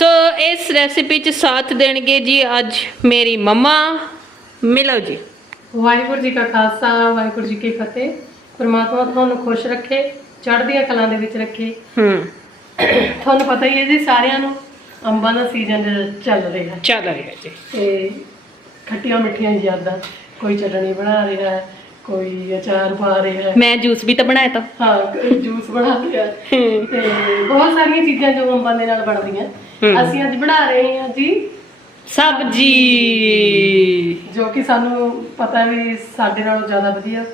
ਸੋ ਇਸ ਰੈਸਿਪੀ 'ਚ ਸਾਥ ਦੇਣਗੇ ਜੀ ਅੱਜ ਮੇਰੀ ਮੰਮਾ। ਮਿਲੋ ਜੀ। ਵਾਹਿਗੁਰੂ ਜੀ ਕਾ ਖਾਲਸਾ ਵਾਹਿਗੁਰੂ ਜੀ ਕੀ ਫਤਿਹ। ਪ੍ਰਮਾਤਮਾ ਤੁਹਾਨੂੰ ਖੁਸ਼ ਰੱਖੇ ਚੜ੍ਹਦੀਆਂ ਕਲਾਂ ਦੇ ਵਿੱਚ ਰੱਖੇ। ਹੂੰ। ਤੁਹਾਨੂੰ ਪਤਾ ਹੀ ਹੈ ਜੀ ਸਾਰਿਆਂ ਨੂੰ ਅੰਬਾਂ ਦਾ ਸੀਜ਼ਨ ਚੱਲ ਰਿਹਾ। ਚੱਲ ਰਿਹਾ ਜੀ। ਤੇ ਖੱਟੀਆਂ ਮਿੱਠੀਆਂ ਯਾਦਾਂ ਕੋਈ ਚਟਣੀ ਬਣਾ ਰਿਹਾ ਹੈ। ਕੋਈ ਅਚਾਰ ਪਾ ਰਿਹਾ ਹੈ। ਮੈਂ ਜੂਸ ਵੀ ਤਾਂ ਬਣਾਇਆ ਤਾਂ। ਹਾਂ ਜੂਸ ਬਣਾ ਰਿਹਾ। ਤੇ ਬਹੁਤ ਸਾਰੀਆਂ ਚੀਜ਼ਾਂ ਜੋ ਅੰਬਾਂ ਦੇ ਨਾਲ ਬਣਦੀਆਂ। ਹਮ। ਅਸੀਂ ਅੱਜ ਬਣਾ ਰਹੇ ਹਾਂ ਜੀ ਸਬਜੀ। ਜੋ ਕਿ ਸਾਨੂੰ ਪਤਾ ਵੀ ਸਾਡੇ ਨਾਲੋਂ ਜ਼ਿਆਦਾ ਵਧੀਆ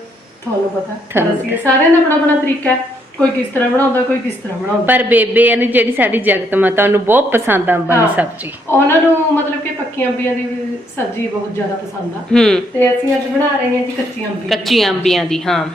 ਤੁਹਾਨੂੰ ਪਤਾ। ਤੁਹਾਨੂੰ ਅਸੀਂ ਸਾਰਿਆਂ ਦਾ ਆਪਣਾ ਆਪਣਾ ਤਰੀਕਾ ਹੈ। ਕੋਈ ਕਿਸ ਤਰ੍ਹਾਂ ਬਣਾਉਂਦਾ ਕੋਈ ਕਿਸ ਤਰ੍ਹਾਂ ਬਣਾਉਂਦਾ। ਪਰ ਬੇਬੇ ਨੇ ਜਿਹੜੀ ਸਾਡੀ ਜਗਤ ਮਾਤਾ ਉਹਨੂੰ ਬਹੁਤ ਪਸੰਦ ਆ ਅੰਬਾਂ ਦੀ ਹਾਂ। ਸਬਜੀ। ਉਹਨਾਂ ਨੂੰ ਮਤਲਬ ਕਿ ਪੱਕੀਆਂ ਅੰਬੀਆਂ ਦੀ ਸਬਜ਼ੀ ਬਹੁਤ ਜ਼ਿਆਦਾ ਪਸੰਦ ਆ। ਹੂੰ। ਤੇ ਅਸੀਂ ਅੱਜ ਬਣਾ ਰਹੇ ਹਾਂ ਜੀ ਕੱਚੀਆਂ ਅੰਬੀਆਂ। ਕੱਚੀਆਂ ਅੰਬੀਆਂ ਦੀ ਹਾਂ।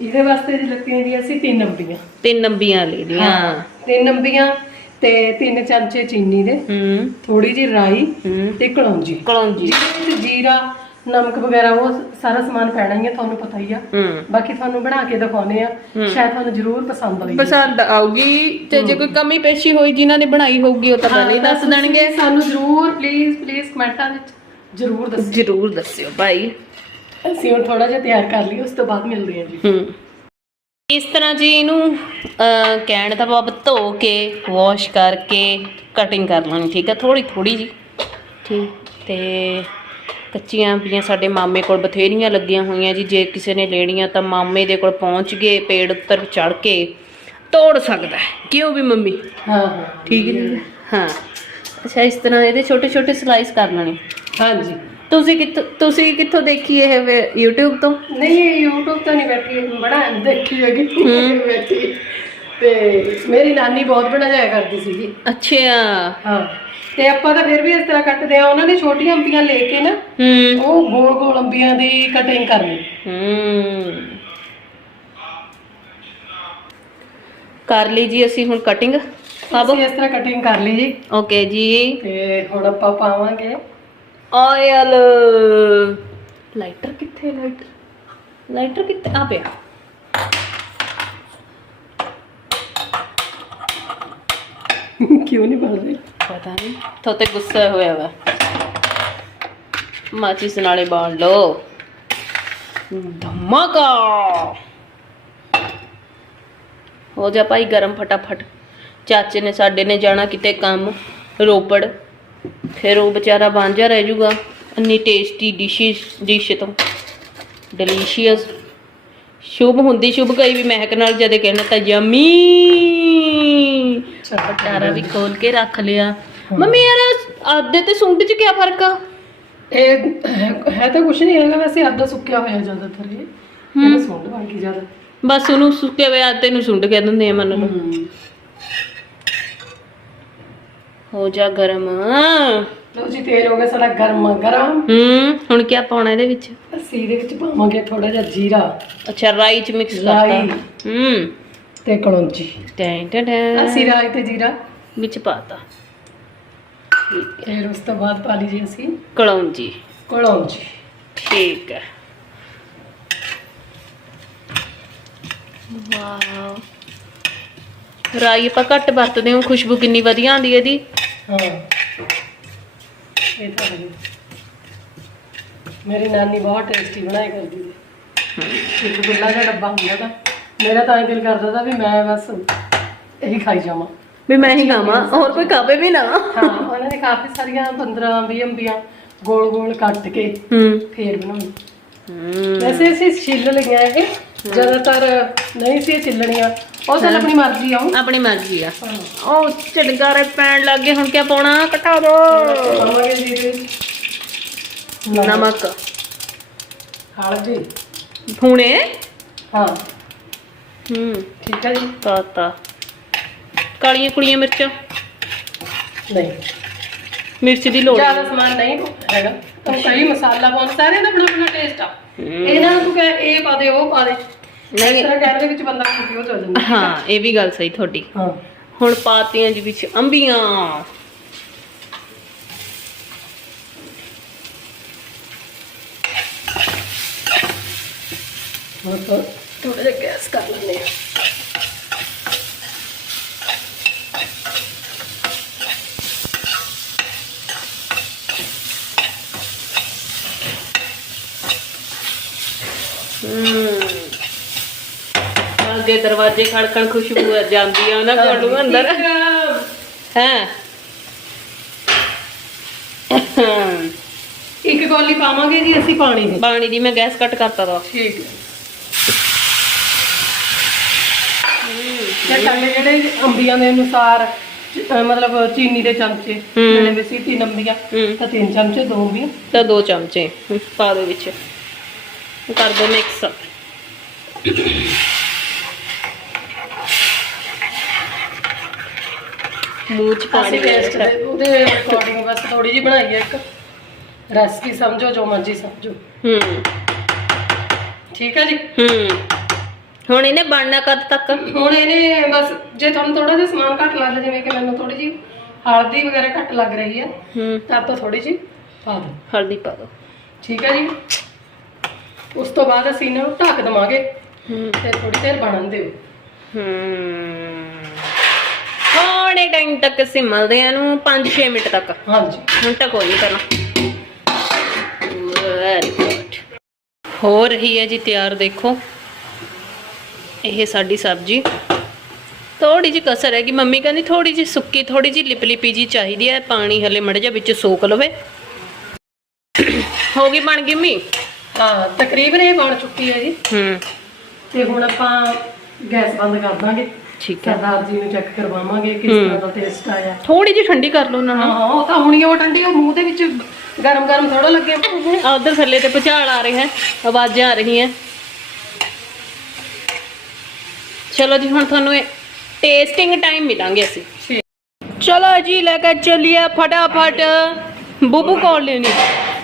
ਇਹਦੇ ਵਾਸਤੇ ਜੀ ਲੱਤੀਆਂ ਜੀ ਅਸੀਂ ਤਿੰਨ ਅੰਬੀਆਂ। ਤਿੰਨ ਅੰਬੀਆਂ ਲੈ ਲਈਆਂ। ਤਿੰਨ ਅੰਬੀਆਂ ਤੇ ਤਿੰਨ ਚਮਚੇ ਚੀਨੀ ਦੇ। ਹੂੰ। ਥੋੜੀ ਜਿਹੀ ਰਾਈ ਹੂੰ। ਤੇ ਕਲੌਂਜੀ। ਕਲੌਂਜੀ। ਜਿਹਦੇ ਵਿੱਚ ਜੀਰਾ ਨਮਕ ਵਗੈਰਾ ਉਹ ਸਾਰਾ ਸਮਾਨ ਪੈਣਾ ਹੀ ਹੈ ਤੁਹਾਨੂੰ ਪਤਾ ਹੀ ਆ। ਹੂੰ। ਬਾਕੀ ਤੁਹਾਨੂੰ ਬਣਾ ਕੇ ਦਿਖਾਉਨੇ ਆ। ਸ਼ਾਇਦ ਤੁਹਾਨੂੰ ਜ਼ਰੂਰ ਪਸੰਦ ਆਵੇ ਪਸੰਦ ਆਊਗੀ ਤੇ ਜੇ ਕੋਈ ਕਮੀ ਪੇਸ਼ੀ ਹੋਈ ਜਿਨ੍ਹਾਂ ਨੇ ਬਣਾਈ ਹੋਊਗੀ ਉਹ ਤਾਂ ਪਹਿਲੇ ਹੀ ਦੱਸ ਦੇਣਗੇ। ਸਾਨੂੰ ਜ਼ਰੂਰ ਪਲੀਜ਼ ਪਲੀਜ਼ ਕਮੈਂਟਾਂ ਵਿੱਚ ਜ਼ਰੂਰ ਦੱਸੋ ਜ਼ਰੂਰ ਦੱਸਿਓ ਭਾਈ। ਅਸੀਂ ਹੁਣ ਥੋੜਾ ਜਿਹਾ ਤਿਆਰ ਕਰ ਲਈ ਉਸ ਤੋਂ ਬਾਅਦ ਮਿਲਦੇ ਹਾਂ ਜੀ। ਹੂੰ। ਇਸ ਤਰ੍ਹਾਂ ਜੀ ਇਹਨੂੰ ਕਹਿਣ ਦਾ ਭਾਵ ਧੋ ਕੇ ਵਾਸ਼ ਕਰਕੇ ਕਟਿੰਗ ਕਰ ਲੈਣੀ ਠੀਕ ਹੈ ਥੋੜੀ ਥੋੜੀ ਜੀ। ਠੀਕ। ਤੇ ਕੱਚੀਆਂ ਅੰਬੀਆਂ ਸਾਡੇ ਮਾਮੇ ਕੋਲ ਬਥੇਰੀਆਂ ਲੱਗੀਆਂ ਹੋਈਆਂ ਜੀ ਜੇ ਕਿਸੇ ਨੇ ਲੈਣੀਆਂ ਤਾਂ ਮਾਮੇ ਦੇ ਕੋਲ ਪਹੁੰਚ ਗਏ ਪੇੜ ਉੱਤਰ ਚੜ ਕੇ ਤੋੜ ਸਕਦਾ ਹੈ। ਕਿਉਂ ਵੀ ਮੰਮੀ? ਹਾਂ ਠੀਕ ਹੈ ਹਾਂ। ਅੱਛਾ ਇਸ ਤਰ੍ਹਾਂ ਇਹਦੇ ਛੋਟੇ ਛੋਟੇ ਸਲਾਈਸ ਕਰ ਲੈਣੇ। ਹਾਂਜੀ। ਤੁਸੀਂ ਕਿੱਥੋਂ ਤੁਸੀਂ ਕਿੱਥੋਂ ਦੇਖੀ ਇਹ ਵੇ- YouTube ਤੋਂ? ਨਹੀਂ ਇਹ YouTube ਤੋਂ ਨਹੀਂ ਬੈਠੀ ਬੜਾ ਦੇਖੀ ਹੈਗੀ। ਬੈਠੀ। ਤੇ ਮੇਰੀ ਨਾਨੀ ਬਹੁਤ ਬਣਾਇਆ ਕਰਦੀ ਸੀਗੀ। ਅੱਛਾ। ਹਾਂ। ਤੇ ਆਪਾਂ ਤਾਂ ਫਿਰ ਵੀ ਇਸ ਤਰ੍ਹਾਂ ਕੱਟਦੇ ਆ ਉਹਨਾਂ ਨੇ ਛੋਟੀਆਂ ਅੰਬੀਆਂ ਲੈ ਕੇ ਨਾ ਹੂੰ। ਉਹ ਗੋਲ ਗੋਲ ਅੰਬੀਆਂ ਦੀ ਕਟਿੰਗ ਕਰਨੀ ਹੂੰ। ਕਰ ਲਈ ਜੀ ਅਸੀਂ ਹੁਣ ਕਟਿੰਗ ਅਸੀਂ ਇਸ ਤਰ੍ਹਾਂ ਕਟਿੰਗ ਕਰ ਲਈ ਜੀ। ਓਕੇ ਜੀ। ਤੇ ਹੁਣ ਆਪਾਂ ਪਾਵਾਂਗੇ। ਆਇਲ ਲਾਈਟਰ ਕਿੱਥੇ ਲਾਈਟਰ ਲਾਈਟਰ ਕਿੱਥੇ? ਆ ਪਿਆ। ਕਿਉਂ ਨਹੀਂ ਬਣ ਰਹੀ? ਪਤਾ ਨਹੀਂ। ਤੋਤੇ ਗੁੱਸਾ ਹੋਇਆ ਵਾ। ਮਾਚਿਸ ਨਾਲੇ ਬਾਣ ਲੋ ਧਮਾਕਾ! ਹੋ ਜਾ ਭਾਈ, ਗਰਮ ਫਟਾਫਟ। ਚਾਚੇ ਨੇ, ਸਾਡੇ ਨੇ ਜਾਣਾ ਕਿਤੇ ਕੰਮ, ਰੋਪੜ। ਫਿਰ ਉਹ ਵਿਚਾਰਾ ਬਾਂਝਾ ਰਹਿ ਜੂਗਾ। ਇੰਨੀ ਟੇਸਟੀ ਡਿਸ਼ਿਸ ਡਿਸ਼ ਤੋਂ। ਡਿਲੀਸ਼ੀਅਸ ਸ਼ੁਭ ਹੁੰਦੀ ਸ਼ੁਭ ਗਈ ਵੀ ਮਹਿਕ ਨਾਲ ਜਦੇ ਕਹਿਣਾ ਤਾਂ ਯਮੀ। ਚਾਰਾ ਵੀ ਖੋਲ ਕੇ ਰੱਖ ਲਿਆ। ਮੰਮੀ ਯਾਰ ਆਦੇ ਤੇ ਸੁੰਡ ਚ ਕੀ ਫ਼ਰਕ ਆ? ਇਹ ਹੈ- ਹੈ ਤਾਂ ਕੁਛ ਨਹੀਂ ਹੈਗਾ ਵੈਸੇ ਅੱਧਾ ਸੁੱਕਿਆ ਹੋਇਆ ਜ਼ਿਆਦਾਤਰ ਇਹ। ਇਹ ਸੁੰਡ ਬਣ ਗਈ ਜ਼ਿਆਦਾ। ਬਸ ਉਹਨੂੰ ਸੁੱਕੇ ਹੋਏ ਆਦੇ ਨੂੰ ਸੁੰਡ ਕਹਿ ਦਿੰਦੇ ਆ ਮੰਨ ਲਓ। ਹੋ ਜਾ ਗਰਮ। ਲਓ ਜੀ ਤੇਲ ਹੋ ਗਿਆ ਸਾਡਾ ਗਰਮ ਗਰਮ। ਹੂੰ ਹੁਣ ਕੀ ਪਾਉਣਾ ਇਹਦੇ ਵਿੱਚ? ਅਸੀਂ ਇਹਦੇ ਵਿੱਚ ਪਾਵਾਂਗੇ ਥੋੜਾ ਜਿਹਾ ਜੀਰਾ। ਅੱਛਾ ਰਾਈ ਚ ਮਿਕਸ ਰਾਈ। ਕਰਤਾ ਹੂੰ। ਤੇ ਕਲੌਂਜੀ ਟੈਂ ਟੈਂ ਟੈਂ। ਅਸੀਂ ਰਾਈ ਤੇ ਜੀਰਾ। ਵਿੱਚ ਪਾਤਾ। ਫਿਰ ਉਸ ਤੋਂ ਬਾਅਦ ਪਾ ਲਈ ਜੀ ਅਸੀਂ ਕਲੌਂਜੀ ਕਲੌਂਜੀ ਠੀਕ ਹੈ। ਵਾਓ। ਰਾਈ ਆਪਾਂ ਘੱਟ ਵਰਤਦੇ ਹਾਂ ਖੁਸ਼ਬੂ ਕਿੰਨੀ ਵਧੀਆ ਆਉਂਦੀ ਹੈ ਇਹਦੀ। ਹਾਂ। ਇਹ ਤਾਂ ਹੈ। ਮੇਰੀ ਨਾਨੀ ਬਹੁਤ ਟੇਸਟੀ ਬਣਾਇਆ ਕਰਦੀ ਸੀ। ਇੱਕ ਗੁੱਲਾ ਜਿਹਾ ਡੱਬਾ ਹੁੰਦਾ ਤਾਂ। ਮੇਰਾ ਤਾਂ ਇਹ ਦਿਲ ਕਰਦਾ ਤਾਂ ਵੀ ਮੈਂ ਬਸ ਇਹੀ ਖਾਈ ਜਾਵਾਂ। ਵੀ ਮੈਂ ਹੀ ਖਾਵਾਂ ਹੋਰ ਕੋਈ ਖਾਵੇ ਵੀ ਨਾ। ਹਾਂ ਉਹਨਾਂ ਨੇ ਕਾਫੀ ਸਾਰੀਆਂ 15 20 ਅੰਬੀਆਂ ਗੋਲ ਗੋਲ ਕੱਟ ਕੇ ਹੂੰ। ਫੇਰ ਬਣਾਉਣੀ। ਹੂੰ। ਵੈਸੇ ਅਸੀਂ ਛਿੱਲ ਲਈਆਂ ਇਹ। ਜ਼ਿਆਦਾਤਰ ਨਹੀਂ ਸੀ ਛਿੱਲਣੀਆਂ। ਉਹ ਤਾਂ ਆਪਣੀ ਮਰਜ਼ੀ ਆ ਉਹ। ਆਪਣੀ ਮਰਜ਼ੀ ਆ। ਹਾਂ ਉਹ ਝੜਗਾਰੇ ਪੈਣ ਲੱਗੇ ਹੁਣ ਕੀ ਪਾਉਣਾ? ਘਟਾ ਦੋ। ਪਾਵਾਂਗੇ ਨਮਕ। ਹਲਦੀ। ਹੁਣੇ ਹਾਂ। ਹੂੰ। ਠੀਕ ਹੈ ਜੀ। ਪਾਤਾ। ਕਾਲੀਆਂ ਕੁੜੀਆਂ ਮਿਰਚਾਂ? ਨਹੀਂ। ਮਿਰਚ ਦੀ ਲੋੜ ਜ਼ਿਆਦਾ ਸਮਾਨ ਨਹੀਂ ਹੈਗਾ। ਤਾਂ ਕਈ ਮਸਾਲਾ ਪਾਉਣ ਸਾਰਿਆਂ ਦਾ ਆਪਣਾ ਆਪਣਾ ਟੇਸਟ ਆ ਇਹਨਾਂ ਨੂੰ ਤੂੰ ਕਹਿ ਇਹ ਪਾ ਦੇ ਉਹ ਪਾ ਦੇ। ਨਹੀਂ ਇਸ ਤਰ੍ਹਾਂ ਕਹਿਣ ਦੇ ਵਿੱਚ ਬੰਦਾ ਕੰਫਿਊਜ਼ ਹੋ ਜਾਂਦਾ। ਹਾਂ ਇਹ ਵੀ ਗੱਲ ਸਹੀ ਤੁਹਾਡੀ। ਹਾਂ। ਹੁਣ ਪਾਤੀਆਂ ਜੀ ਵਿੱਚ ਅੰਬੀਆਂ। ਹੁਣ ਤਾਂ ਥੋੜਾ ਜਿਹਾ ਗੈਸ ਕਰ ਲੈਂਦੇ ਹਾਂ। ਹੂੰ ਅੱਗੇ ਦਰਵਾਜ਼ੇ ਖੜਕਣ ਖੁਸ਼ਬੂ ਆ ਜਾਂਦੀ ਆ ਉਹਨਾਂ ਕੋਲੋਂ ਅੰਦਰ। ਹਾਂ? ਇੱਕ ਕੌਲੀ ਪਾਵਾਂਗੇ ਜੀ ਅਸੀਂ ਪਾਣੀ ਦੀ। ਪਾਣੀ ਦੀ ਮੈਂ ਗੈਸ ਕੱਟ ਕਰਤਾ ਤਾ ਠੀਕ ਹੈ ਤੇ ਟਾਲੇ ਜਿਹੜੇ ਅੰਬੀਆਂ ਦੇ ਅਨੁਸਾਰ ਅਹ ਮਤਲਬ ਚੀਨੀ ਦੇ ਚਮਚੇ। ਜਿਹੜੇ ਵੀ ਸੀ ਤਿੰਨ ਅੰਬੀਆਂ ਹੂੰ। ਤਾਂ ਤਿੰਨ ਚਮਚੇ ਦੋ ਅੰਬੀਆਂ। ਤਾਂ ਦੋ ਚਮਚੇ ਪਾ ਦੋ ਵਿੱਚ। ਕਰ ਦੋ ਮਿਕਸ। ਮੂੰਹ ਚ ਅਸੀਂ ਪਾਣੀ ਟੇਸਟ ਦੇ ਦੇ ਉਹਦੇ ਅਕੋਰਡਿੰਗ ਬਸ ਥੋੜੀ ਜਿਹੀ ਬਣਾਈ ਹੈ ਇੱਕ। ਰੈਸਪੀ ਸਮਝੋ ਜੋ ਮਰਜ਼ੀ ਸਮਝੋ। ਹੂੰ। ਠੀਕ ਹੈ ਜੀ? ਹੂੰ। ਹੁਣ ਇਹਨੇ ਬਣਨਾ ਕਦ ਤੱਕ? ਹੁਣ ਇਹਨੇ ਬਸ ਜੇ ਤੁਹਾਨੂੰ ਥੋੜਾ ਜਿਹਾ ਸਮਾਨ ਘੱਟ ਲੱਗਦਾ ਜਿਵੇਂ ਕਿ ਮੈਨੂੰ ਥੋੜੀ ਜਿਹੀ ਹਲਦੀ ਵਗੈਰਾ ਘੱਟ ਲੱਗ ਰਹੀ ਹੈ ਹੂੰ। ਤਾਂ ਆਪਾਂ ਥੋੜੀ ਜਿਹੀ ਪਾ ਦਿਓ। ਹਲਦੀ ਪਾ ਦੋ ਠੀਕ ਹੈ ਜੀ? ਉਸ ਤੋਂ ਬਾਅਦ ਅਸੀਂ ਇਹਨੂੰ ਢੱਕ ਦਵਾਂਗੇ। ਹੂੰ। ਤੇ ਥੋੜੀ ਦੇਰ ਬਣਨ ਦਿਓ। ਹੂੰ। ਥੋੜੇ ਟਾਈਮ ਤੱਕ ਸਿਮਲਦੇ ਆ ਨੂੰ 5-6 ਮਿੰਟ ਤੱਕ। ਹਾਂਜੀ। ਹੁਣ ਤੱਕ ਵੈਰੀ ਗੁੱਡ ਹੋ ਰਹੀ ਹੈ ਜੀ ਤਿਆਰ ਦੇਖੋ। ਇਹ ਸਾਡੀ ਸਬਜ਼ੀ। ਥੋੜੀ ਜਿਹੀ ਕਸਰ ਹੈ ਕਿ ਮੰਮੀ ਕਹਿੰਦੀ ਥੋੜੀ ਜਿਹੀ ਸੁੱਕੀ ਥੋੜੀ ਜਿਹੀ ਲਿਪ ਲਿਪੀ ਜੀ ਚਾਹੀਦੀ ਹੈ। ਪਾਣੀ ਹਲੇ ਮੜ ਜਾ ਵਿੱਚ ਸੋਕ ਲਵੇ। ਹੋ ਗਈ ਬਣ ਗਈ ਮੀ ਹਾਂ ਤਕਰੀਬਨ ਇਹ ਬਣ ਚੁੱਕੀ ਹੈ ਜੀ। ਹੂੰ। ਤੇ ਹੁਣ ਆਪਾਂ ਗੈਸ ਬੰਦ ਕਰ ਦਾਂਗੇ। ਠੀਕ ਹੈ। ਸਰਦਾਰ ਜੀ ਨੂੰ ਚੈੱਕ ਕਰਵਾਵਾਂਗੇ ਕਿਸ। ਤਰ੍ਹਾਂ ਦਾ ਟੇਸਟ ਆਇਆ। ਥੋੜੀ ਜਿਹੀ ਠੰਡੀ ਕਰ ਲਓ ਨੂੰ। ਹਾਂ ਉਹ ਤਾਂ ਹੁਣੀ ਉਹ ਠੰਡੀ ਉਹ ਮੂੰਹ ਦੇ ਵਿੱਚ ਗਰਮ ਗਰਮ ਥੋੜਾ ਲੱਗੇ। ਆ ਉਧਰ ਥੱਲੇ ਤੇ ਭੁਚਾਲ ਆ ਰਿਹਾ ਹੈ ਆਵਾਜ਼ਾਂ ਆ ਰਹੀਆਂ। ਚਲੋ ਜੀ ਹੁਣ ਤੁਹਾਨੂੰ ਟੇਸਟਿੰਗ ਟਾਈਮ ਮਿਲਾਂਗੇ ਅਸੀਂ। ਚਲੋ ਜੀ ਲੈ ਕੇ ਚੱਲੀਏ ਫਟਾਫਟ। ਬੂਬੂ ਕੋਲ ਲੈਣੀ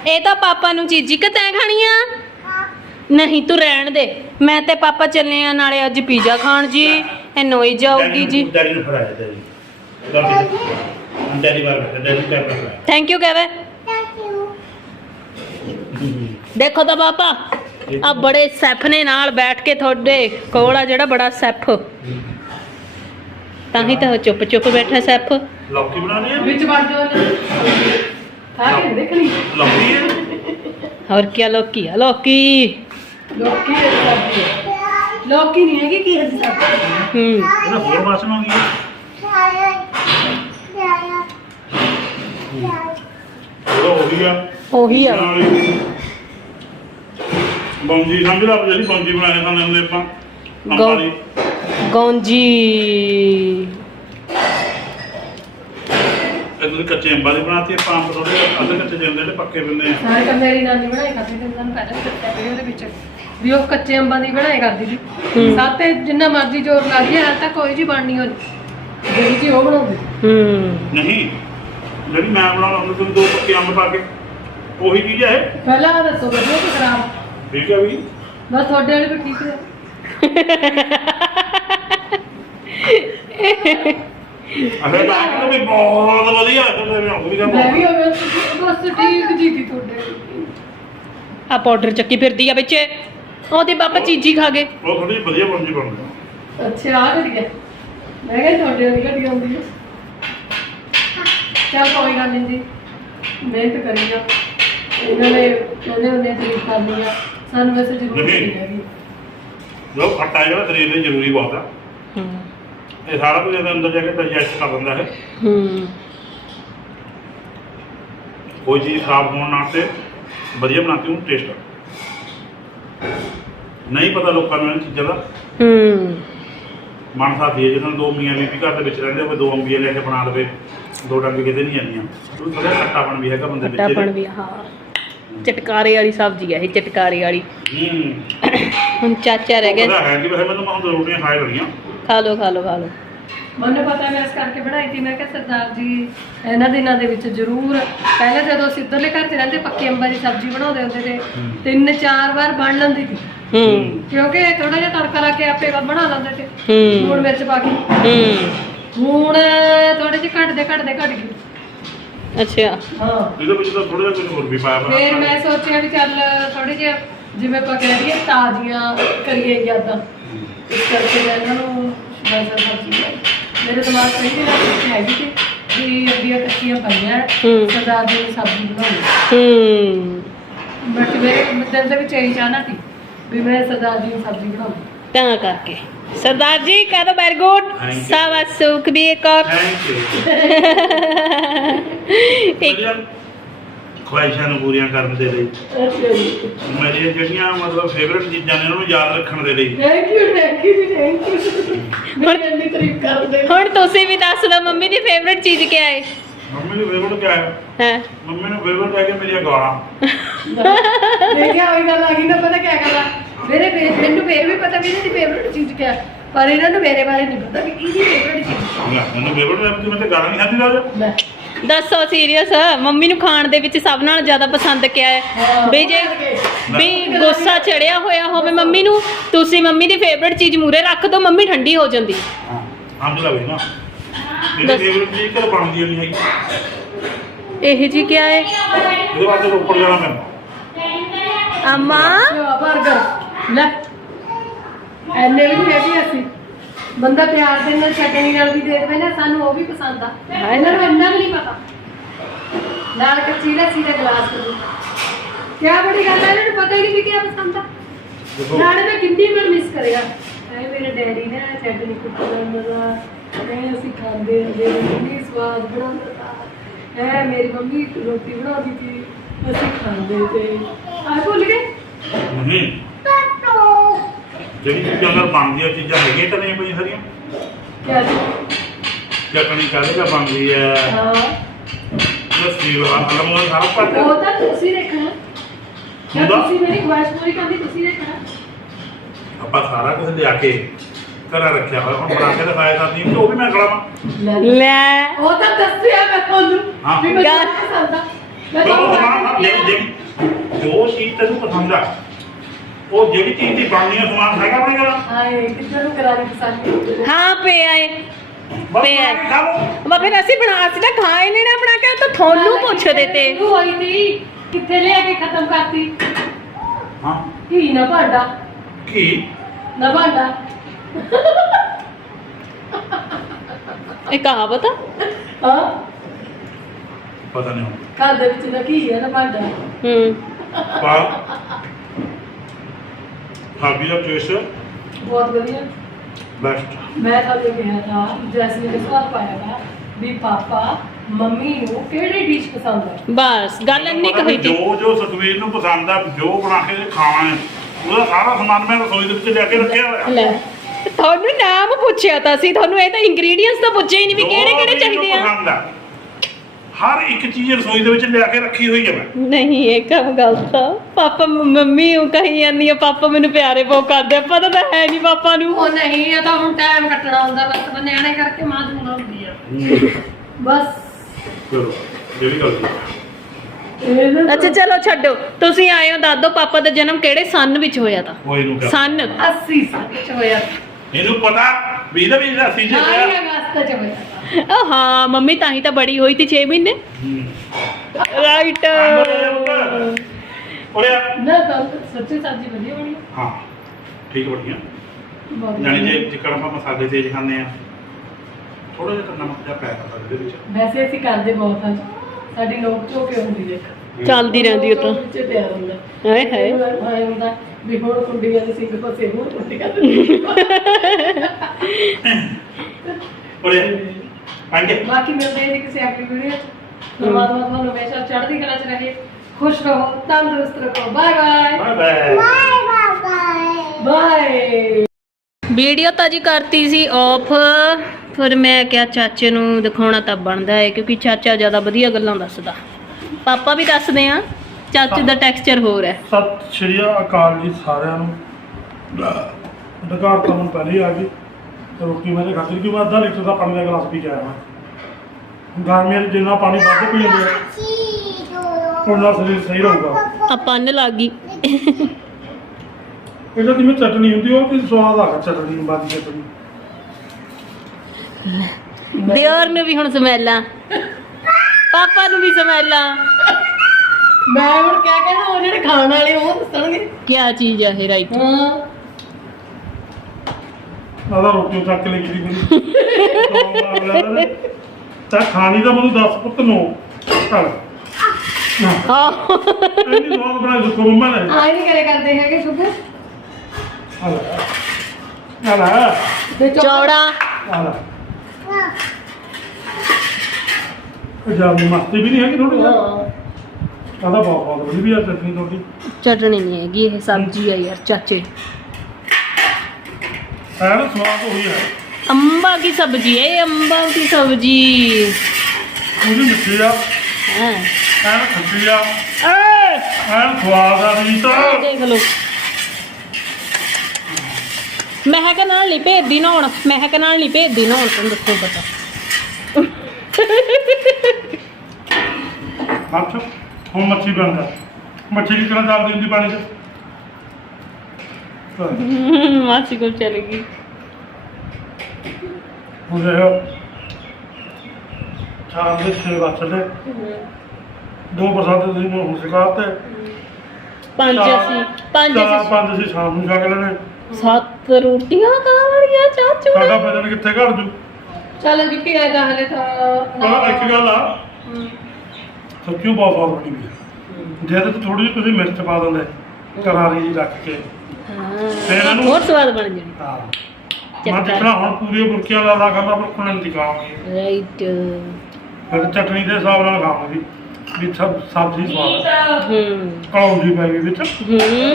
ਇਹ ਤਾਂ ਪਾਪਾ ਨੂੰ ਚੀਜ਼ੀ ਕਿ ਤੈਂ ਖਾਣੀ ਆ ਨਹੀਂ ਤੂੰ ਰਹਿਣ ਦੇ। ਮੈਂ ਤੇ ਪਾਪਾ ਚੱਲੇ ਆ ਨਾਲੇ ਅੱਜ ਪੀਜ਼ਾ ਖਾਣ ਜੀ। ਇਹ ਨੋਈ ਜਾਊਗੀ ਜੀ। ਡੈਡੀ ਨੂੰ ਫੜਾਇਆ ਡੈਡੀ। ਡੈਡੀ ਡੈਡੀ ਵਾਰ ਬੈਠਾ ਡੈਡੀ ਕੈਪ ਫੜਾਇਆ ਥੈਂਕ ਯੂ ਕਹਵੇ ਦੇਖੋ ਤਾਂ ਪਾਪਾ ਆ ਬੜੇ ਸੈਫ ਨੇ ਨਾਲ ਬੈਠ ਕੇ ਤੁਹਾਡੇ ਕੋਲ ਆ ਜਿਹੜਾ ਬੜਾ ਸੈਫ। ਤਾਂ ਹੀ ਤਾਂ ਚੁੱਪ ਚੁੱਪ ਬੈਠਾ ਸੈਫ। ਲੌਕੀ ਬਣਾਉਣੀ ਹੈ ਵਿੱਚ ਵੜ ਜਾਓ ਖਾ ਕੇ ਦੇਖ ਲਈ ਲੌਕੀ ਹੈ ਹੋਰ ਕੀ ਲੋਕੀ ਆ ਲੋਕੀ। ਲੋਕੀ ਦੀ ਸਬਜ਼ੀ ਹੈ। ਲੋਕੀ ਨਹੀਂ ਹੈਗੀ ਕੀ ਹੈ ਸਬਜ਼ੀ ਹੂੰ? ਇਹਦਾ ਹੋਰ ਵਾਸਨ ਹੈ ਉਹ ਹੋ ਗਿਆ ਉਹੀ ਆ। ਨਾਲ ਹੀ ਬੰਜੀ ਸਮਝ ਲਾ ਜਿਹੜੀ ਬੰਜੀ ਬਣਾਏ ਖਾਂਦੇ ਹੁੰਦੇ ਆਪਾਂ। ਅੰਬਾਂ ਦੀ ਗੌਂਜੀ। ਇਹਨੂੰ ਕੱਚੇ ਅੰਬਾਂ ਦੀ ਬਣਾਤੀ ਆਪਾਂ ਅੰਬ ਥੋੜੇ ਅੱਧੇ ਕੱਚੇ ਦੇ ਹੁੰਦੇ ਨੇ ਪੱਕੇ ਬੰਦੇ ਆ। ਸਾਰੇ ਤਾਂ ਮੇਰੀ ਨਾਨੀ ਬਣਾਈ ਕਰਦੀ ਸੀ ਤੁਹਾਨੂੰ ਪਹਿਲਾਂ ਵੀ ਦੱਸਿਆ ਵੀਡੀਓ ਦੇ ਵਿੱਚ। ਵੀ ਉਹ ਕੱਚੇ ਅੰਬਾਂ ਦੀ ਬਣਾਈ ਕਰਦੀ ਸੀ। ਸਾਤੇ ਜਿੰਨਾ ਮਰਜ਼ੀ ਜ਼ੋਰ ਲਾ ਲਈਏ ਹਾਲ ਤੱਕ ਕੋਈ ਜੀ ਬਣਨੀ ਹੋਣੀ। ਜਿਹੜੀ ਜੀ ਉਹ ਬਣਾਉਂਦੀ। ਹੂੰ। ਨਹੀਂ ਜਿਹੜੀ ਮੈਂ ਬਣਾਉਣਾ ਹੁੰਦਾ ਤੁਹਾਨੂੰ ਦੋ ਪੱਕੇ ਅੰਬ ਪਾ ਕੇ ਉਹੀ ਚੀਜ਼ ਹੈ। ਪਹਿਲਾਂ ਆਹ ਦੱਸੋ ਵਧੀਆ ਕਿ ਖਰਾਬ? ਠੀਕ ਹੈ ਵੀ। ਬਸ ਤੁਹਾਡੇ ਵਾਲੀ ਵੀ ਠੀਕ ਹੈ ਅਰੇ ਮੈਂ ਕਹਿੰਦਾ ਵੀ ਬਹੁਤ ਵਧੀਆ ਤੇ ਮੈਂ ਉਹ ਵੀ ਕਹਿੰਦਾ ਮੈਂ ਵੀ ਸੀ, ਬਸ ਠੀਕ ਜੀ ਦੀ ਤੁਹਾਡੇ। ਆ ਪਾਊਡਰ ਚੱਕੀ ਫਿਰਦੀ ਆ ਵਿੱਚ। ਉਹਦੇ ਪਾਪਾ ਚੀਜ਼ੀ ਖਾ ਗਏ। ਉਹ ਥੋੜੀ ਜਿਹੀ ਵਧੀਆ ਬੰਜੀ ਬਣਦੀ। ਅੱਛਾ ਆ। ਘਟਿਆ ਮੈਂ ਕਿਹਾ ਤੁਹਾਡੇ ਵਾਲੀ ਘਟੀ ਆਉਂਦੀ ਹੈ ਚੱਲ ਕੋਈ ਗੱਲ ਨਹੀਂ ਜੀ ਮਿਹਨਤ ਕਰੀ ਜਾ ਇਹਨਾਂ ਨੇ ਕਹਿੰਦੇ ਹੁੰਦੇ ਤਰੀਫ ਕਰਨੀ ਆ। ਸਾਨੂੰ ਵੈਸੇ ਜ਼ਰੂਰ ਨਹੀਂ। ਨਹੀਂ ਹੈਗੀ। ਜੋ ਖੱਟਾ ਜਿਹੜਾ ਸਰੀਰ ਲਈ ਜ਼ਰੂਰੀ ਬਹੁਤ ਆ। ਹੂੰ। ਇਹ ਸਾਰਾ ਕੁਝ ਇਹਦੇ ਅੰਦਰ ਜਾ ਕੇ ਡਾਈਜੈਸਟ ਕਰ ਦਿੰਦਾ ਹੈ। ਹੂੰ। ਕੋਈ ਚੀਜ਼ ਖਰਾਬ ਹੋਣ ਨਾਲ ਤੇ ਵਧੀਆ ਬਣਾਤੀ ਉਹਨੂੰ ਟੇਸਟ ਨਹੀਂ ਪਤਾ ਲੋਕਾਂ ਨੂੰ ਇਹ ਚੀਜ਼ਾਂ ਦਾ। ਹੂੰ। ਮਨ ਸਾਥੀ ਹੈ ਜਿਹਨਾਂ ਦੋ ਮੀਆਂ ਬੀਬੀ ਘਰ ਦੇ ਵਿੱਚ ਰਹਿੰਦੇ ਹੋਵੇ ਦੋ ਅੰਬੀਆਂ ਲੈ ਕੇ ਬਣਾ ਲਵੇ ਦੋ ਡੰਗ ਕਿਤੇ ਨਹੀਂ ਜਾਂਦੀਆਂ। ਉਹ ਥੋੜਾ ਖੱਟਾਪਣ ਵੀ ਹੈਗਾ ਬੰਦੇ ਵਿੱਚ ਟਾਪਣ ਵੀ ਹਾਂ। ਚਟਕਾਰੇ ਵਾਲੀ ਸਬਜ਼ੀ ਆ ਇਹ ਚਟਕਾਰੇ ਵਾਲੀ। ਹੂੰ। ਹੁਣ ਚਾਚਾ ਰਹਿ ਗਿਆ। ਪਤਾ ਹੈ ਕਿ ਵੈਸੇ ਮੈਨੂੰ ਮਾਂ ਰੋਟੀਆਂ ਖਾਏ ਲੜੀਆਂ ਖਾ ਲੋ ਖਾ ਲੋ ਖਾ ਲੋ ਮੈਨੂੰ ਪਤਾ ਮੈਂ ਇਸ ਕਰਕੇ ਬਣਾਈ ਸੀ ਮੈਂ ਕਿਹਾ ਸਰਦਾਰ ਜੀ ਇਹਨਾਂ ਦਿਨਾਂ ਦੇ ਵਿੱਚ ਜ਼ਰੂਰ। ਪਹਿਲਾਂ ਜਦੋਂ ਅਸੀਂ ਉੱਧਰਲੇ ਘਰ 'ਚ ਰਹਿੰਦੇ ਪੱਕੇ ਅੰਬਾਂ ਦੀ ਸਬਜ਼ੀ ਬਣਾਉਂਦੇ ਹੁੰਦੇ ਤੇ ਤਿੰਨ ਚਾਰ ਵਾਰ ਬਣ ਲੈਂਦੀ ਸੀ। ਹੂੰ। ਕਿਉਂਕਿ ਥੋੜਾ ਜਿਹਾ ਤੜਕਾ ਲਾ ਕੇ ਆਪੇ ਬਣਾ ਲੈਂਦੇ ਤੇ ਹੂੰ। ਲੂਣ ਮਿਰਚ ਪਾ ਕੇ। ਹੂੰ। ਹੁਣ ਥੋੜੇ ਜਿਹੇ ਘਟਦੇ ਘਟਦੇ ਘਟ ਗਈ ਅੱਛਾ। ਹਾਂ। ਇਹਦੇ ਵਿੱਚ ਤਾਂ ਥੋੜਾ ਜਿਹਾ ਕੁਝ ਹੋਰ ਵੀ ਪਾਇਆ। ਫਿਰ ਮੈਂ ਸੋਚਿਆ ਵੀ ਚੱਲ ਥੋੜੀ ਜਿਹੀ ਜਿਵੇਂ ਆਪਾਂ ਕਹਿ ਦਈਏ ਤਾਜ਼ੀਆਂ ਕਰੀਏ ਯਾਦਾਂ। ਇਸ ਕਰਕੇ ਮੈਂ ਇਹਨਾਂ ਨੂੰ ਬਾਜ਼ਾਰ ਸਬਜ਼ੀ। ਮੇਰੇ ਦਿਮਾਗ 'ਚ ਇਹ ਗੱਲ ਹੈਗੀ ਸੀ ਵੀ ਅੱਡੀਆਂ ਕੱਚੀਆਂ ਪਈਆਂ ਹੂੰ। ਸਰਦਾਰ ਜੀ ਨੇ ਸਬਜ਼ੀ ਬਣਾਉਣੀ ਹੂੰ। ਬਟ ਮੇਰੇ ਦਿਲ ਦੇ ਵਿੱਚ ਇਹੀ ਚਾਹਨਾ ਸੀ ਵੀ ਮੈਂ ਸਰਦਾਰ ਜੀ ਨੂੰ ਸਬਜ਼ੀ ਬਣਾਉਂਦੀ। ਤਾਂ ਕਰਕੇ। ਸਰਦਾਰ ਜੀ ਕਹ ਦੋ ਵੈਰੀ ਗੁੱਡ? Thank you. ਸਾਵਾ ਸੁਖ ਦੀ ਇੱਕ ਔਰ ਥੈਂਕ ਯੂ ਇੱਕ ਵਧੀਆ। ਖੁਆਇਸ਼ਾਂ ਨੂੰ ਪੂਰੀਆਂ ਕਰਨ ਦੇ ਲਈ। ਅੱਛਾ ਜੀ ਮੇਰੀਆਂ ਜਿਹੜੀਆਂ ਮਤਲਬ ਫੇਵਰਟ ਚੀਜ਼ਾਂ ਨੇ ਉਹਨੂੰ ਯਾਦ ਰੱਖਣ ਦੇ ਲਈ। Thank you thank you thank you ਮੈਂ ਇੰਨੀ ਤਾਰੀਫ ਕਰਦੇ ਹੁਣ ਤੁਸੀਂ ਵੀ ਦੱਸ ਦਿਓ ਮੰਮੀ ਦੀ ਫੇਵਰਿਟ ਚੀਜ਼ ਕੀ ਹੈ ਮੰਮੀ ਨੂੰ ਫੇਵਰਟ ਕਿਆ ਹੈ ਹੈ? ਮੰਮੀ ਨੂੰ ਫੇਵਰਟ ਹੈ ਕਿ ਮੇਰੀਆਂ ਗਾਲਾਂ। ਦੇਖਿਆ ਹੋਈ ਗੱਲ ਆ ਗਈ ਨਾ ਪਤਾ ਕਿਆ ਆ? ਮੇਰੇ ਮੈਨੂੰ ਫੇਰ ਵੀ ਪਤਾ ਵੀ ਇਹਦੀ ਫੇਵਰਟ ਚੀਜ਼ ਕਿਆ ਹੈ। ਪਰ ਇਹਨਾਂ ਨੂੰ ਮੇਰੇ ਬਾਰੇ ਨਹੀਂ ਪਤਾ ਵੀ ਇਹਦੀ ਫੇਵਰਟ ਚੀਜ਼ ਮੈਨੂੰ ਫੇਵਰਟ ਹੈ ਕਿ ਮੈਂ ਤੇ ਗਾਲਾਂ ਨਹੀਂ ਖਾਧੀ ਰਾਜ। ਦੱਸੋ ਸੀਰੀਅਸ ਮੰਮੀ ਨੂੰ ਖਾਣ ਦੇ ਵਿੱਚ ਸਭ ਨਾਲ ਜ਼ਿਆਦਾ ਪਸੰਦ ਕਿਆ ਹੈ? ਵੀ ਜੇ ਵੀ ਗੁੱਸਾ ਚੜਿਆ ਹੋਇਆ ਹੋਵੇ ਮੰਮੀ ਨੂੰ ਤੁਸੀਂ ਮੰਮੀ ਦੀ ਫੇਵਰਿਟ ਚੀਜ਼ ਮੂਰੇ ਰੱਖ ਦਿਓ ਮੰਮੀ ਠੰਡੀ ਹੋ ਜਾਂਦੀ। ਹਾਂ। ਸਮਝ ਲਵੇ ਨਾ। ਮੇਰੀ। ਫੇਵਰਟ ਚੀਜ਼ ਕਰ ਬਣਦੀ ਨਹੀਂ ਹੈਗੀ। ਇਹ ਜੀ ਕਿਆ ਹੈ? ਇਹਦੇ ਵਾਸਤੇ ਰੋਪੜ ਜਾਣਾ ਪੈਂਦਾ। ਅਮਾ? ਅੱਛਾ 버ਗਰ ਲੈ। ਐਨੇ ਵੀ ਹੈਗੀ ਅਸੀਂ। ਬੰਦਾ ਪਿਆਰ ਦੇ ਨਾਲ ਚਟਨੀ ਨਾਲ ਵੀ ਦੇ ਦੇਵੇ ਨਾ ਸਾਨੂੰ ਉਹ ਵੀ ਪਸੰਦ ਆ। ਹਾਂ। ਇਹਨਾਂ ਨੂੰ ਇੰਨਾ ਵੀ ਨਹੀਂ ਪਤਾ। ਨਾਲ ਕੱਚੀ ਲੱਸੀ ਦਾ ਗਲਾਸ ਦੇ। ਕਿਆ ਬੜੀ ਗੱਲ ਹੈ ਇਹਨਾਂ ਨੂੰ ਪਤਾ ਹੀ ਨਹੀਂ ਵੀ ਕਿਆ ਪਸੰਦ ਆ। ਦੇਖੋ। ਨਾਲੇ ਮੈਂ ਕਿੰਨੀ ਵਾਰ ਮਿਸ ਕਰਿਆ। ਐ ਮੇਰੇ ਡੈਡੀ ਨੇ ਚਟਨੀ ਕੁੱਟਦਾ ਮਜ਼ਾ। ਐ ਅਸੀਂ ਖਾਂਦੇ ਹੁੰਦੇ ਕਿੰਨੀ ਸਵਾਦ ਬਣਾਉਂਦਾ ਐ ਮੇਰੀ ਮੰਮੀ ਰੋਟੀ ਬਣਾਉਂਦੀ ਸੀ ਅਸੀਂ ਖਾਂਦੇ ਤੇ। ਆ ਭੁੱਲ ਗਏ? ਨਹੀਂ। ਜਿਹੜੀ ਚੀਜ਼ਾਂ ਅੰਦਰ ਬਣਦੀਆਂ ਚੀਜ਼ਾਂ ਹੈਗੀਆਂ ਤਾਂ ਨਹੀਂ ਸਾਰੀਆਂ ਕਿਆ ਜੀ? ਚਟਣੀ ਕਾਹਦੇ ਦਾ ਬਣਦੀ ਹੈ? ਹਾਂ। ਲੱਸੀ ਵਾਲਾ ਅਲਮ ਵਾਲਾ ਸਾਰਾ ਕੁਝ ਉਹ ਤਾਂ ਤੁਸੀਂ ਦੇਖਣਾ। ਜੇ ਹੁੰਦਾ? ਤੁਸੀਂ ਮੇਰੀ ਖੁਆਇਸ਼ ਪੂਰੀ ਕਰਨੀ ਤੁਸੀਂ ਦੇਖਣਾ। ਆਪਾਂ ਸਾਰਾ ਕੁਝ ਲਿਆ ਕੇ ਘਰਾਂ ਰੱਖਿਆ ਹੋਇਆ। ਹੁਣ ਬਣਾ ਕੇ ਦਿਖਾਇਆ ਕਰਦੀ ਤੇ ਉਹ ਵੀ ਮੈਂ ਖੜਾਵਾਂ ਲੈ ਉਹ ਤਾਂ ਦੱਸਿਆ ਮੈਂ ਤੁਹਾਨੂੰ ਹਾਂ। ਵੀ ਗੱਲ- ਪਸੰਦ ਆ। ਮੈਂ ਜੋ ਤੁਹਾਨੂੰ ਜੋ ਚੀਜ਼ ਤੈਨੂੰ ਪਸੰਦ ਆ ਉਹ ਜਿਹੜੀ ਚੀਜ਼ ਦੀ ਬਣਨੀ ਆ ਸਮਾਨ ਹੈਗਾ ਆਪਣੇ ਕੋਲ ਹਾਏ ਕਿੱਧਰ ਨੂੰ ਕਰਾਰੀ ਪਸੰਦ ਹਾਂ ਪਿਆ ਏ ਬਸ ਪਿਆ। ਬਣਾ ਕੇ ਖਾ ਲਓ। ਮੈਂ ਫਿਰ ਅਸੀਂ ਬਣਾ ਅਸੀਂ ਤਾਂ ਖਾਏ ਨਹੀਂ ਨਾ ਬਣਾ ਕੇ ਤਾਂ ਤੁਹਾਨੂੰ ਪੁੱਛਦੇ ਤੇ ਤੂੰ ਹੋਈ ਤੀ ਕਿੱਥੇ ਲਿਆ ਕੇ ਖਤਮ ਕਰਤੀ? ਹਾਂ। ਕੀ ਨਾ ਭਾਂਡਾ? ਕੀ? ਨਾ ਭਾਂਡਾ। ਇਹ ਕਹਾਵਤ ਆ? ਹਾਂ। ਪਤਾ ਨਹੀਂ ਹੁਣ। ਘਰ ਦੇ ਵਿੱਚ ਨਾ ਕੀ ਹੈ ਨਾ ਭਾਂਡਾ? ਹੂੰ। ਪਰ ਹਾਬੀ ਦਾ ਟੇਸਟ ਬਹੁਤ ਵਧੀਆ। ਬੈਸਟ ਮੈਂ ਤਾਂ ਇਹ ਕਿਹਾ ਥਾ ਜੈਸਮੀਨ ਨੇ ਸਵਾਲ ਪਾਇਆ ਵਾ ਵੀ ਪਾਪਾ ਮੰਮੀ ਨੂੰ ਕਿਹੜੀ ਡਿਸ਼ ਪਸੰਦ ਹੈ ਬਸ ਗੱਲ ਇੰਨੀ ਕੁ ਹੋਈ ਤੀ ਜੋ ਜੋ ਸੁਖਵੀਰ ਨੂੰ ਪਸੰਦ ਆ ਜੋ ਬਣਾ ਕੇ ਖਾਣਾ ਹੈ ਉਹਦਾ ਸਾਰਾ ਸਮਾਨ ਮੈਂ ਰਸੋਈ ਦੇ ਵਿੱਚ ਲਿਆ ਕੇ ਰੱਖਿਆ ਹੋਇਆ। ਲੈ ਤੁਹਾਨੂੰ ਨਾਮ ਪੁੱਛਿਆ ਤਾਂ ਸੀ ਤੁਹਾਨੂੰ ਇਹ ਤਾਂ ਇੰਗਰੀਡੀਅੰਟਸ ਤਾਂ ਪੁੱਛੇ ਹੀ ਨਹੀਂ ਵੀ ਜੋ ਕਿਹੜੇ ਕਿਹੜੇ ਚਾਹੀਦੇ ਆ। ਪਸੰਦ ਆ। ਹਰ ਇੱਕ ਚੀਜ਼ ਰਸੋਈ ਦੇ ਵਿੱਚ ਲਿਆ ਕੇ ਰੱਖੀ ਹੋਈ ਹੈ ਮੈਂ। ਨਹੀਂ ਇਹ ਕੰਮ ਗਲਤ ਆ। ਪਾਪਾ ਮ- ਮੰਮੀ ਉਹ ਕਹੀ ਜਾਂਦੀ ਆ ਪਾਪਾ ਮੈਨੂੰ ਪਿਆਰੇ ਬਹੁਤ ਕਰਦੇ ਆ। ਪਤਾ ਤਾਂ ਹੈ ਨਹੀਂ ਪਾਪਾ ਨੂੰ। ਉਹ ਨਹੀਂ ਇਹ ਤਾਂ ਹੁਣ ਟਾਈਮ ਕੱਟਣਾ ਹੁੰਦਾ। ਬਸ ਨਿਆਣੇ ਕਰਕੇ ਮਾਂ ਦੂਣਾ ਹੁੰਦੀ ਆ। ਬਸ। ਚਲੋ ਗੱਲ। ਇਹ ਨਾ ਅੱਛਾ ਚਲੋ ਛੱਡੋ। ਤੁਸੀਂ ਆਏ ਹੋ ਦਾਦੋ ਪਾਪਾ ਦਾ ਜਨਮ ਕਿਹੜੇ ਸੰਨ ਵਿੱਚ ਹੋਇਆ ਤਾਂ? ਇਹਨੂੰ ਕਿਹਾ ਸੰਨ। 80 ਸਾਲ ਚ ਹੋਇਆ। ਇਹਨੂੰ ਪਤਾ ਵੀ ਇਹਦਾ ਵੀ ਅਸੀਂ ਜੇ 9 ਅਗਸਤ ਚ ਹੋਇਆ ਤਾ। ਆ ਹਾਂ ਮੰਮੀ ਤਾਂ ਹੀ ਤਾਂ ਬੜੀ ਹੋਈ ਤੀ 6 ਮਹੀਨੇ। ਰਾਈਟ ਉੜਿਆ ਨਾ ਤਾਂ ਸੱਚੀ ਸਬਜ਼ੀ ਵਧੀਆ ਬਣੀ ਹਾਂ ਠੀਕ ਬੜੀਆਂ ਬਹੁਤ ਜਾਨੀ ਜੇ ਵਧੀਆ। ਚਿਕਨ ਆਪਾਂ ਮਸਾਲੇ ਤੇਜ਼ ਖਾਂਦੇ ਆ ਥੋੜਾ ਜਿਹਾ ਤਾਂ ਨਮਕ ਜਿਹਾ ਪੈ ਸਕਦਾ ਇਹਦੇ ਵਿੱਚ। ਵੈਸੇ ਅਸੀਂ ਕਰਦੇ ਬਹੁਤ ਹਾਂ ਸਾਡੀ ਨੋਕ ਝੋਕੇ ਹੁੰਦੀ ਦੇਖ ਚੱਲਦੀ ਰਹਿੰਦੀ ਉਹ ਤਾਂ। ਵਿੱਚ ਤਿਆਰ ਹੁੰਦਾ। ਹਾਏ ਹਾਏ। ਹਾਏ ਹੁੰਦਾ ਵੀ ਹੁਣ ਕੁੰਡੀਆਂ ਦੇ ਸਿੰਘ ਪਾਸੇ ਹੁਣ ਕੁੰਡੀਆਂ ਦੇ ਉੜਿਆ ਅੰਡੇ ਬਾਕੀ ਮਿਲਦੇ ਜੀ ਕਿਸੇ ਅਗਲੀ ਵੀਡੀਓ ਚ ਪਰਮਾਤਮਾ ਤੁਹਾਨੂੰ ਹਮੇਸ਼ਾ ਚੜ੍ਹਦੀ ਕਲਾ ਚ ਰਹੇ। ਖੁਸ਼ ਰਹੋ ਤੰਦਰੁਸਤ ਰਹੋ। Bye bye bye bye bye video ਤਾਂ ਜੀ ਕਰਤੀ ਸੀ ਆਫ ਫਿਰ ਮੈਂ ਕਿਹਾ ਚਾਚੇ ਨੂੰ ਦਿਖਾਉਣਾ ਤਾਂ ਬਣਦਾ ਹੈ ਕਿਉਂਕਿ ਚਾਚਾ ਜ਼ਿਆਦਾ ਵਧੀਆ ਗੱਲਾਂ ਦੱਸਦਾ। ਪਾਪਾ ਵੀ ਦੱਸਦੇ ਆ। ਚਾਚੇ ਦਾ ਟੈਕਸਚਰ ਹੋਰ ਹੈ। ਸਤਿ ਸ਼੍ਰੀ ਅਕਾਲ ਜੀ ਸਾਰਿਆਂ ਨੂੰ। ਦੁਕਾਨ ਤੋਂ ਹੁਣ ਪਹਿਲੇ ਆ ਗਈ। ਤੇ ਰੋਟੀ ਮੈਂ ਤੇ ਖਾਧੀ ਕਿ ਮੈਂ ਅੱਧਾ ਲੀਟਰ ਦਾ ਪਾਣੀ ਦਾ ਗਲਾਸ ਪੀ ਕੇ ਆਇਆ ਮੈਂ ਗਰਮੀਆਂ 'ਚ ਜਿੰਨਾ ਪਾਣੀ ਵੱਧ ਪੀ ਆ ਉਹਨਾਂ ਸਰੀਰ ਸਹੀ ਰਹੂਗਾ। ਆ ਪੰਨ ਲੱਗ ਗਈ। ਇਹਦਾ ਜਿਵੇਂ ਚਟਨੀ ਹੁੰਦੀ ਉਹ ਕਿ ਸਵਾਦ ਆਗਾ ਚਟਨੀ ਨੂੰ ਬਾਦੀ ਚਟਨੀ। ਦਿਓਰ ਨੂੰ ਵੀ ਹੁਣ ਸਮੈਲਾਂ ਪਾਪਾ ਨੂੰ ਵੀ ਸਮੈਲਾਂ ਮੈਂ ਹੁਣ ਕਿਆ ਕਹਿਣਾ ਉਹ ਜਿਹੜੇ ਖਾਣ ਵਾਲੇ ਉਹ ਦੱਸਣਗੇ। ਕੀ ਚੀਜ਼ ਹੈ ਇਹ ਰਾਈਟ ਹਾਂ। ਆਦਾ ਰੋਟੀ ਚੱਕ ਕੇ ਲੈ ਗਈ ਮੈਨੂੰ ਤਾਂ ਖਾਣੀ ਦਾ ਮੈਨੂੰ 10 ਪੁੱਤ ਨੋ। ਚੱਲ। ਹਾਂ ਇੰਨੀ ਸਵਾਦ ਬਣਾਈ ਸੁੱਕੋ ਮੰਮਾ ਨੇ। ਆਈ ਨਹੀਂ ਕਰੇ ਕਰਦੇ ਹੈਗੇ ਸ਼ੁਭ ਆ ਆ। ਲੈ ਤੇ ਚੌੜਾ। ਆ ਇਹ ਜਾਨੀ ਮਸਤੀ ਵੀ ਨਹੀਂ ਹੈਗੀ ਥੋੜੀ ਹਾਂ। ਕਹਿੰਦਾ ਬਹੁਤ ਬਹੁਤ ਵਧੀਆ ਵੀ ਆ ਚਟਨੀ ਤੁਹਾਡੀ? ਚਟਣੀ ਨਹੀਂ ਹੈਗੀ ਇਹ ਸਬਜ਼ੀ ਆ ਯਾਰ ਚਾਚੇ। ਹੈ ਨਾ ਸਵਾਦ ਹੋਈ ਹੈ ਅੰਬਾ ਕੀ ਸਬਜ਼ੀ ਹੈ ਇਹ ਅੰਬਾ ਕੀ ਸਬਜ਼ੀ। ਉਹਦੀ ਮਿੱਠੀ ਆ। ਹੈ। ਐਨ ਖੱਟੀ ਆ। ਐਨ ਸਵਾਦ ਆ ਜੀ ਤਾਂ। ਦੇਖ ਲਓ। ਮਹਿਕ ਨਾਲ ਨਹੀਂ ਭੇਜਦੀ ਨਹਾਉਣ ਮਹਿਕ ਨਾਲ ਨਹੀਂ ਭੇਜਦੀ ਨਹਾਉਣ ਤੁਹਾਨੂੰ ਦੱਸੋ ਪਤਾ। ਅੱਛਾ ਹੁਣ ਮੱਛੀ ਬਣਦਾ ਮੱਛੀ ਕਿਸ ਤਰ੍ਹਾਂ ਚੱਲਦੀ ਹੁੰਦੀ ਪਾਣੀ 'ਚ? ਮਾਸੀ ਕੋਲ ਚਲੇ ਗਈ। ਹੁਣ ਇਹ ਸ਼ਾਮ ਦੇ 6 ਵਜੇ ਦੋ। ਬਰਸਾਤ ਤੁਸੀਂ ਮੈਨੂੰ ਹੁਣ ਸਿਖਾਤੇ ਪੰਜ ਚਾਰ- ਅਸੀਂ ਪੰਜ ਚਾਰ ਅਸੀਂ ਪੰਜ ਅਸੀਂ ਸ਼ਾਮ ਨੂੰ ਛਕ ਲੈਣੇ। ਸੱਤ ਰੋਟੀਆਂ ਖਾਣੀਆਂ ਚਾਚੂ ਸਾਡਾ ਨੇ ਵਜਨ ਕਿੱਥੇ ਘਟ ਜੂ? ਚੱਲ ਜਿੱਪੀ ਆਏਗਾ ਹਲੇ ਤਾਂ। ਪਰ ਇੱਕ ਗੱਲ ਆ। ਸੱਚੀ ਓ ਬਹੁਤ ਸਵਾਦ ਬਣੀ ਵੀ ਆ। ਜੇ ਇਹਦੇ 'ਚ ਥੋੜੀ ਜਿਹੀ ਤੁਸੀਂ ਮਿਰਚ ਪਾ ਦਿੰਦੇ ਕਰਾਰੀ ਜੀ ਰੱਖ ਕੇ। ਫਿਰ ਹਾਂ ਇਹਨੂੰ- ਹੋਰ ਸਵਾਦ ਬਣ ਜਾਣੀ। ਹਾਂ। ਮੈਂ ਦੇਖਣਾ ਹੁਣ ਪੂਰੀਆਂ ਬੁਰਕੀਆਂ ਲਾ ਲਾ ਖਾਂਦਾ ਪਰ ਕੋਣ ਨਹੀਂ ਖਾਵਾਂਗੇ ਰਾਈਟ ਫਿਰ ਚਟਨੀ ਦੇ ਹਿਸਾਬ ਨਾਲ ਖਾਵਾਂਗੇ ਵੀ ਸਬ ਸਬਜ਼ੀ ਸਵਾਦ। ਆ। ਹੂੰ। ਕਲੌਂਜੀ ਪੈ ਗਈ ਵਿੱਚ। ਹੂੰ।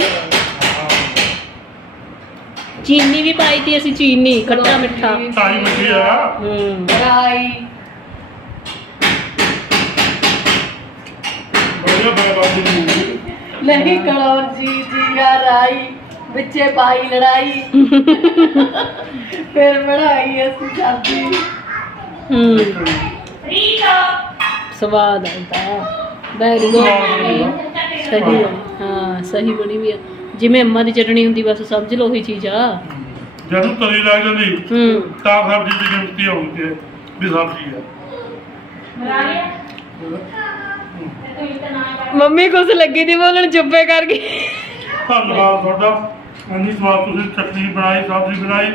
ਚੀਨੀ ਵੀ ਪਾਈ ਤੀ ਅਸੀਂ ਚੀਨੀ ਖੱਟਾ ਮਿੱਠਾ। ਤਾਈ ਮਿੱਠੀ ਆ। ਹੂੰ। ਰਾਈ। ਨੂੰ ਨਹੀਂ ਕਲੌਰ ਜੀ ਜੀਰਾ ਰਾਈ? ਵਿੱਚੇ ਪਾਈ ਲੜਾਈ। ਫਿਰ ਬਣਾਈ ਅਸੀਂ ਸਬਜ਼ੀ ਹੂੰ। ਸਵਾਦ ਆਉਂਦਾ ਵੈਰੀ ਗੁੱਡ। ਸਹੀ ਹੈ ਹਾਂ ਸਹੀ ਬਣੀ ਵੀ ਆ। ਜਿਵੇਂ ਅੰਮਾ ਦੀ ਚਟਣੀ ਹੁੰਦੀ ਬਸ ਸਮਝ ਲਓ ਉਹੀ ਚੀਜ਼ ਆ। ਜਦੋਂ ਤਰੀ ਲੱਗ ਜਾਂਦੀ ਹੂੰ। ਤਾਂ ਸਬਜ਼ੀ ਦੀ ਗਿਣਤੀ ਆਉਂਦੀ ਹੈ ਵੀ ਸਬਜ਼ੀ ਹੈ। ਮੰਮੀ ਕੁਛ ਲੱਗੀ ਦੀ ਬੋਲਣ ਚੁੱਪੇ ਕਰ ਗਈ। ਧੰਨਵਾਦ ਤੁਹਾਡਾ। ਇੰਨੀ ਸਵਾਦ ਤੁਸੀਂ ਚਟਨੀ ਬਣਾਈ ਸਬਜ਼ੀ ਬਣਾਈ।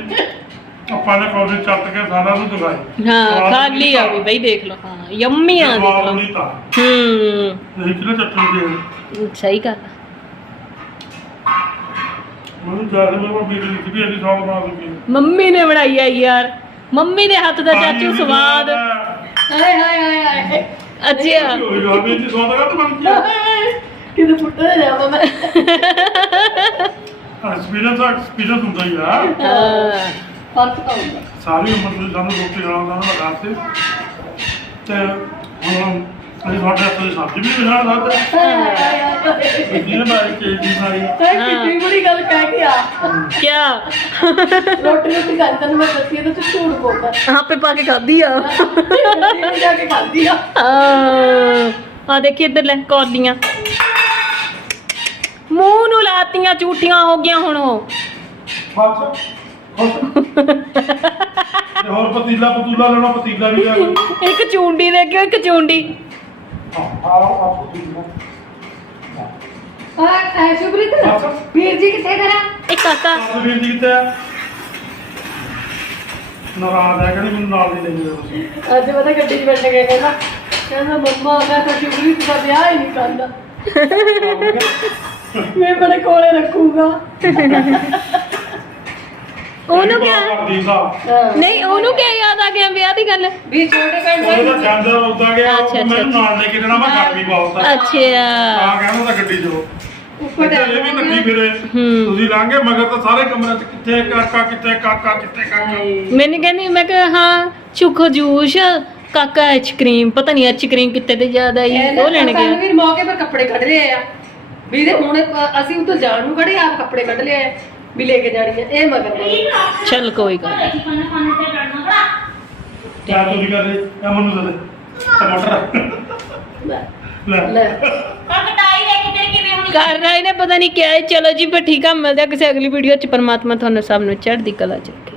ਆਪਾਂ ਨੇ ਕੌਲੇ ਚੱਟ ਕੇ ਸਾਰਾ ਨੂੰ ਦਿਖਾਈ ਹਾਂ ਨਹੀਂ ਆ। ਵੀ ਬਈ ਦੇਖ ਲਓ ਹਾਂ ਯੰਮੀ ਆ ਦੇਖ ਲਓ। ਨਹੀਂ ਹੂੰ। ਇਹ ਕਿਹੜਾ ਚਟਨੀ ਦੇ ਸਹੀ ਗੱਲ। ਮੈਨੂੰ ਜਾਦੇ ਵੀ ਬਣਾ ਮੰਮੀ ਨੇ ਬਣਾਈ ਆ ਯਾਰ। ਮੰਮੀ ਦੇ ਹੱਥ ਦਾ ਚਾਚੂ ਸਵਾਦ। ਹਾਏ ਹਾਏ ਹਾਏ ਹਾਏ। ਅੱਛਾ। ਹੋਈ ਗੱਲ ਵੀ ਇੰਨੀ ਸਵਾਦ ਆ ਤੇ ਬਣ ਗਿਆ ਕਿਤੇ ਫੁੱਟੇ ਜਾਵਾਂ ਮੈਂ। ਐਕਸਪੀਰੀਅੰਸ ਐਕਸਪੀਰੀਅੰਸ ਹੁੰਦਾ ਹੀ ਆ। ਹਾਂ ਫ਼ਰਕ ਤਾਂ ਹੁੰਦਾ। ਸਾਰੀ ਉਮਰ ਤੁਸੀਂ ਸਾਨੂੰ ਰੋਟੀ ਖਾਣਾ ਦਾ ਲਗਾ ਤੇ। ਤੇ ਹੁਣ ਅਸੀਂ ਤੁਹਾਡੇ ਹੱਥ ਦੀ ਸਬਜ਼ੀ ਵੀ ਬਣਾ ਸਕਦੇ ਹਾਏ ਜਿਹਨੇ ਬਾਈ ਕੇ ਜੀ ਬਾਈ ਹਾਏ ਕਿੰਨੀ ਬੜੀ ਗੱਲ ਕਹਿ ਕੇ ਆ। ਕਿਆ? ਰੋਟੀ ਰੋਟੀ ਖਾਂਦਾ ਤੈਨੂੰ ਮੈਂ ਦੱਸੀ ਇਹਦੇ ਚ ਝੂਠ ਬੋਲਦਾ। ਆਪੇ ਪਾ ਕੇ ਖਾਧੀ ਆ। ਗੱਡੀ ਜਾ ਕੇ ਖਾਂਦੀ ਆ। ਆ ਦੇਖੀ ਇੱਧਰ ਲੈ ਕੌਲੀਆਂ ਮੂੰਹ ਨੂੰ ਲਾਤੀਆਂ ਝੂਟੀਆਂ ਹੋ ਗਈਆਂ ਹੁਣ ਉਹ। ਤੇ ਹੋਰ ਪਤੀਲਾ ਪਤੂਲਾ ਲੈਣਾ ਪਤੀਲਾ ਵੀ ਲੈ ਲਓ ਇੱਕ ਚੂੰਡੀ ਦੇਖਿਓ ਇੱਕ ਚੂੰਡੀ। ਹਾਂ ਆਹ ਆਹ ਪਤੀਲਾ। ਐ ਸ਼ੁਭਰੀਤ ਵੀਰ ਜੀ ਕਿੱਥੇ ਕਰਾਂ ਇੱਕ ਕਾਕਾ। ਵੀਰ ਜੀ ਕਿੱਥੇ ਆ? ਨਾਰਾਜ਼ ਹੈ ਕਹਿੰਦੇ ਮੈਨੂੰ ਨਾਲ ਨਹੀਂ ਲੈ ਤੁਸੀਂ। ਅੱਜ ਪਤਾ ਗੱਡੀ 'ਚ ਬੈਠ ਕੇ ਕਹਿੰਦਾ ਕਹਿੰਦਾ ਮੰਮਾ ਤਾਂ ਸ਼ੁਭਰੀਤ ਦਾ ਵਿਆਹ ਹੀ ਨਹੀਂ ਕਰਦਾ। ਮੈਂ ਬੜੇ ਕੋਲੇ ਰੱਖੂਗਾ। ਉਹਨੂੰ ਕਿਆ ਕਰਦੀ ਨਹੀਂ ਉਹਨੂੰ ਕਿਆ ਯਾਦ ਆ ਗਿਆ ਵਿਆਹ ਦੀ ਗੱਲ? ਵੀ ਛੋਟੇ ਉਹਦਾ ਪਿੰਡ ਜਾਂਦਾ ਉਦਾਂ ਗਿਆ ਅੱਛਾ, ਉਹ ਮੈਨੂੰ ਅੱਛਾ। ਨਾਲ ਲੈ ਕੇ ਜਾਣਾ ਮੈਂ ਗਰਮੀ ਬਹੁਤ ਆ। ਅੱਛਾ। ਕਹਿੰਦਾ ਤਾਂ ਗੱਡੀ ਚੋ ਉੱਪਰ ਇੱਧਰ ਇਹ ਵੀ ਨੱਠੀ ਫਿਰੇ। ਹੂੰ। ਤੁਸੀਂ ਲਾਂਗੇ ਮਗਰ ਤਾਂ ਸਾਰੇ ਕਮਰੇ ਚ ਕਿੱਥੇ ਕਾਕਾ ਕਿੱਥੇ ਕਾਕਾ ਕਿੱਥੇ ਕਾਕਾ? ਮੈਨੂੰ ਕਹਿੰਦੀ ਮੈਂ ਕਿਹਾ ਹਾਂ ਚੁੱਕੋ ਜੂਸ ਕਾਕਾ ਆਈਸਕ੍ਰੀਮ ਪਤਾ ਨਹੀਂ ਆਈਸਕ੍ਰੀਮ ਕਿੱਤੇ ਤੇ ਜ਼ਿਆਦਾ ਆਈ ਉਹ ਲੈਣ ਗਿਆ। ਵੀ ਮੌਕੇ ਪਰ ਕੱਪੜੇ ਕੱਢ ਲਿਆ ਆ। ਵੀ ਦੇ ਹੁਣ ਅਸੀਂ ਉੱਧਰ ਜਾਣ ਨੂੰ ਖੜੇ ਆਪ ਕੱਪੜੇ ਕੱਢ ਲਿਆ ਆ। ਵੀ ਲੈ ਕੇ ਜਾਣੀ ਆ ਇਹ ਮਗਰ ਮਗਰ ਚੱਲ ਕੋਈ ਗੱਲ ਨੀ। ਕਿਆ ਤੁਸੀਂ ਕਰ ਰਹੇ ਆ ਮੈਨੂੰ ਦੇ ਟਮਾਟਰ। ਲੈ ਲੈ। ਲੈ। ਕਰ ਰਹੇ ਨੇ ਪਤਾ ਨਹੀਂ ਕਿਆ ਹੈ ਚਲੋ ਜੀ ਫਿਰ ਠੀਕ ਆ ਮਿਲਦੇ ਆ ਕਿਸੇ ਅਗਲੀ ਵੀਡੀਓ ਚ। ਪਰਮਾਤਮਾ ਤੁਹਾਨੂੰ ਸਭ ਨੂੰ ਚੜ੍ਹਦੀ ਕਲਾ ਚ ਰੱਖੇ।